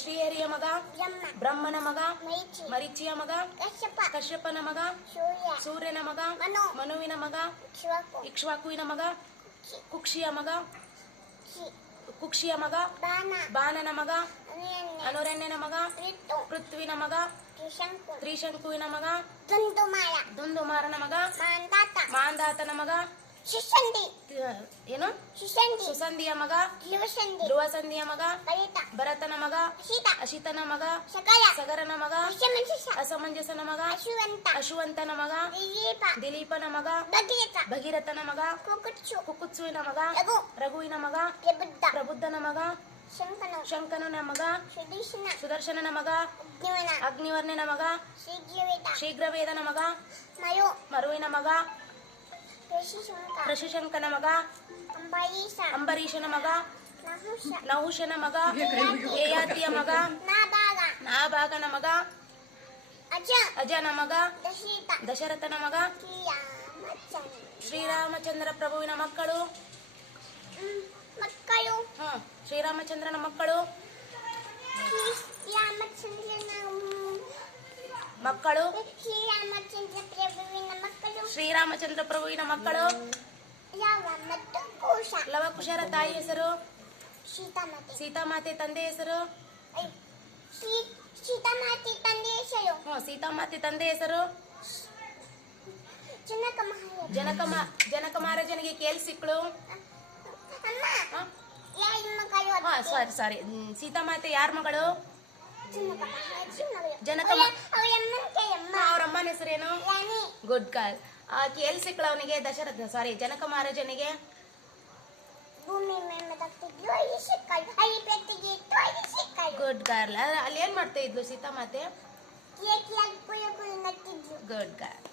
ಶ್ರೀಹರಿಯ ಮಗ, ಬ್ರಹ್ಮನ ಮಗ, ಮರೀಚಿಯ ಮಗ, ಕಶ್ಯಪನ ಮಗ, ಸೂರ್ಯನ ಮಗ, ಮನುವಿನ ಮಗ, ಇಕ್ಷ್ವಾಕುವಿನ ಮಗ, ಕುಕ್ಷಿಯ ಮಗ, ಬಾಣನ ಮಗ, ಅನುರಣ್ಯನ ಮಗ, ಪೃಥ್ವಿನ ಮಗ, ತ್ರಿಶಂಕುವಿನ ಮಗ, ದುಂದುಮಾರನ ಮಗ, ಮಾಂಧಾತನ ಮಗ, ಏನು ಸುಸಂಧಿಯ ಮಗ, ಧ್ರುವಸಂಧಿಯ ಮಗ, ಭರತನ ಮಗ, ಅಶಿತನ ಮಗ, ಸಗರನ ಮಗ, ಅಸಮಂಜಸನ ಮಗ, ಅಶುವಂತನ ಮಗ, ದಿಲೀಪನ ಮಗ, ಭಗೀರಥನ ಮಗ, ಕುಕುತ್ಸುವಿನ ಮಗ, ರಘುವಿನ ಮಗ, ಪ್ರಬುದ್ಧನ ಮಗ, ಶಂಕನನ ಮಗ, ಸುದರ್ಶನನ ಮಗ, ಅಗ್ನಿವರ್ಣನ ಮಗ, ಶೀಘ್ರವೇದನ ಮಗ, ಮರುವಿನ ಮಗ, ಋಷಿಶಂಕನ ಮಗ, ಅಂಬರೀಷನ ಮಗ, ನಹುಷನ ಮಗ, ಯಯಾತಿಯ ಮಗ, ನಾಭಾಗನ ಮಗ, ಅಜನ ಮಗ, ದಶರಥನ ಮಗ, ಶ್ರೀರಾಮಚಂದ್ರ ಪ್ರಭುವಿನ ಮಕ್ಕಳು. ಶ್ರೀರಾಮಚಂದ್ರನ ಮಕ್ಕಳು ಶ್ರೀರಾಮಚಂದ್ರ ಪ್ರಭುವಿನ ಮಕ್ಕಳು. ಲವಕುಶರ ತಾಯಿ ಹೆಸರು ಸೀತಾಮಾತೆ. ತಂದೆ ಹೆಸರು ಸೀತಾಮಾತೆ ತಂದೆ ಹೆಸರು ಜನಕ ಮಹಾರಾಜನಿಗೆ ಕೇಳಿಸಿಕ್ಳು. ಸಾರಿ ಸೀತಾಮಾತೆ ಯಾರ ಮಗಳು? ಅವ್ರ ಅಮ್ಮನ ಹೆಸರೇನು? Good girl. ಕೇಳಿಸಿಕ್ಳು ಅವನಿಗೆ ಜನಕ ಮಹಾರಾಜನಿಗೆ. Good girl. ಅಲ್ಲಿ ಏನ್ ಮಾಡ್ತಾ ಇದ್ಲು ಸೀತಾಮಾತೆ? Good girl.